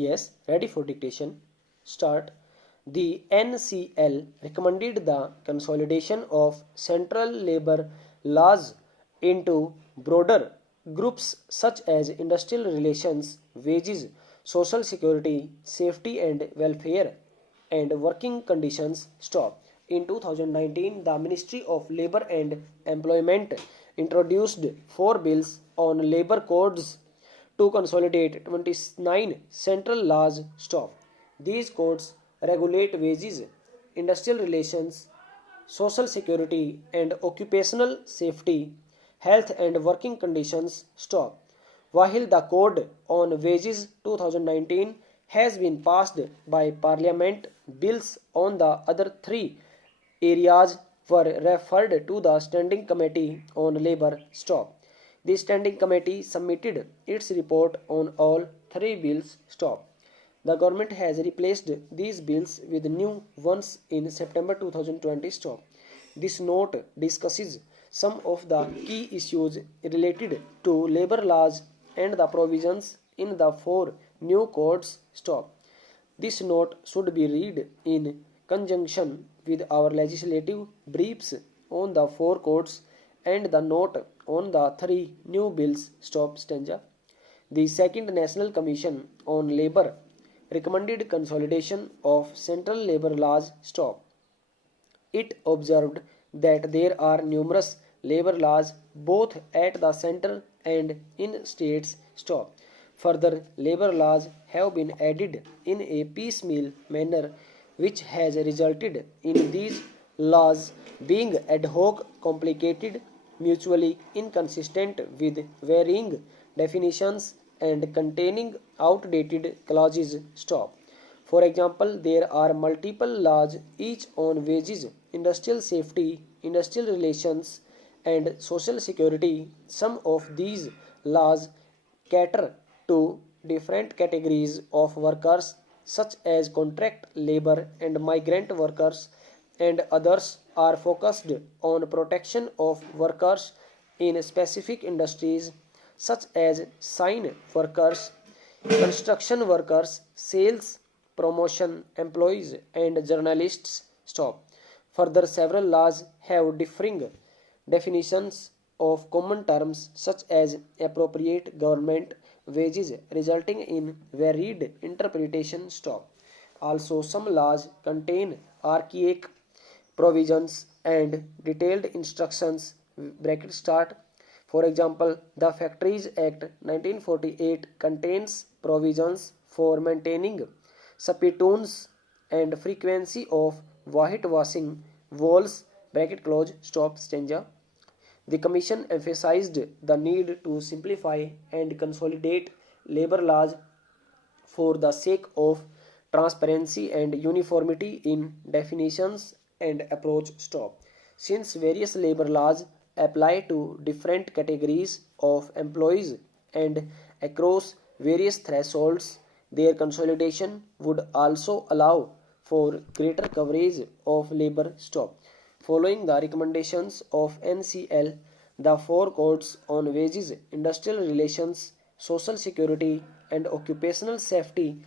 Yes, ready for dictation. Start. The NCL recommended the consolidation of central labor laws into broader groups such as industrial relations, wages, social security, safety and welfare, and working conditions. Stop. In 2019, the Ministry of Labor and Employment introduced 4 bills on labor codes to consolidate 29 central laws. Stop. These codes regulate wages, industrial relations, social security and occupational safety, health and working conditions. Stop. While the Code on Wages 2019 has been passed by Parliament, bills on the other three areas were referred to the Standing Committee on Labour. Stop. The Standing Committee submitted its report on all three bills. Stop. The government has replaced these bills with new ones in September 2020. Stop. This note discusses some of the key issues related to labor laws and the provisions in the 4 new codes. Stop. This note should be read in conjunction with our legislative briefs on the 4 codes and the note on the 3 new bills. Stop. Stanza. The Second National Commission on Labour recommended consolidation of central labor laws. Stop. It observed that there are numerous labor laws both at the center and in states. Stop. Further, labor laws have been added in a piecemeal manner, which has resulted in these laws being ad hoc, complicated, mutually inconsistent with varying definitions and containing outdated clauses. Stop. For example, there are multiple laws, each on wages, industrial safety, industrial relations, and social security. Some of these laws cater to different categories of workers, such as contract labor and migrant workers, and others are focused on protection of workers in specific industries, such as sign workers, construction workers, sales, promotion employees, and journalists. Stop. Further, several laws have differing definitions of common terms such as appropriate government wages, resulting in varied interpretation. Stop. Also, some laws contain archaic provisions and detailed instructions. Bracket start. For example, the Factories Act 1948 contains provisions for maintaining spittoons and frequency of whitewashing walls. Bracket close. Stop. Stanza. The Commission emphasized the need to simplify and consolidate labor laws for the sake of transparency and uniformity in definitions and approach. Stop. Since various labor laws apply to different categories of employees and across various thresholds, their consolidation would also allow for greater coverage of labor. Stop. Following the recommendations of NCL, the 4 codes on wages, industrial relations, social security, and occupational safety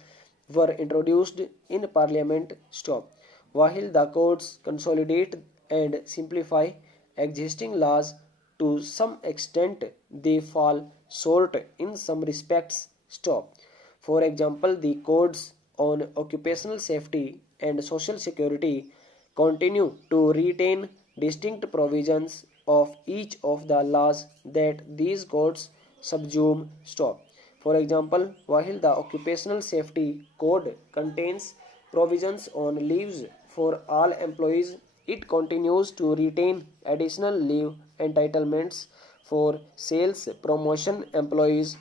were introduced in Parliament. Stop. While the codes consolidate and simplify existing laws to some extent, they fall short in some respects. Stop. For example, the codes on occupational safety and social security continue to retain distinct provisions of each of the laws that these codes subsume. Stop. For example, while the Occupational Safety Code contains provisions on leaves for all employees, it continues to retain additional leave entitlements for sales promotion employees.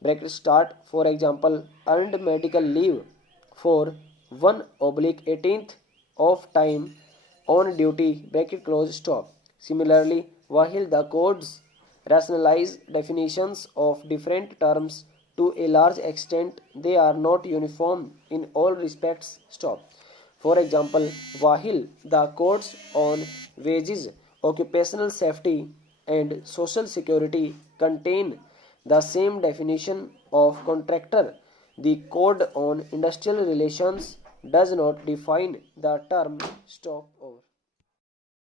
Bracket start. For example, earned medical leave for 1/18th of time on duty. Bracket close. Stop. Similarly, while the codes rationalize definitions of different terms to a large extent, they are not uniform in all respects. Stop. For example, while the codes on wages, occupational safety, and social security contain the same definition of contractor, The Code on Industrial Relations does not define the term stop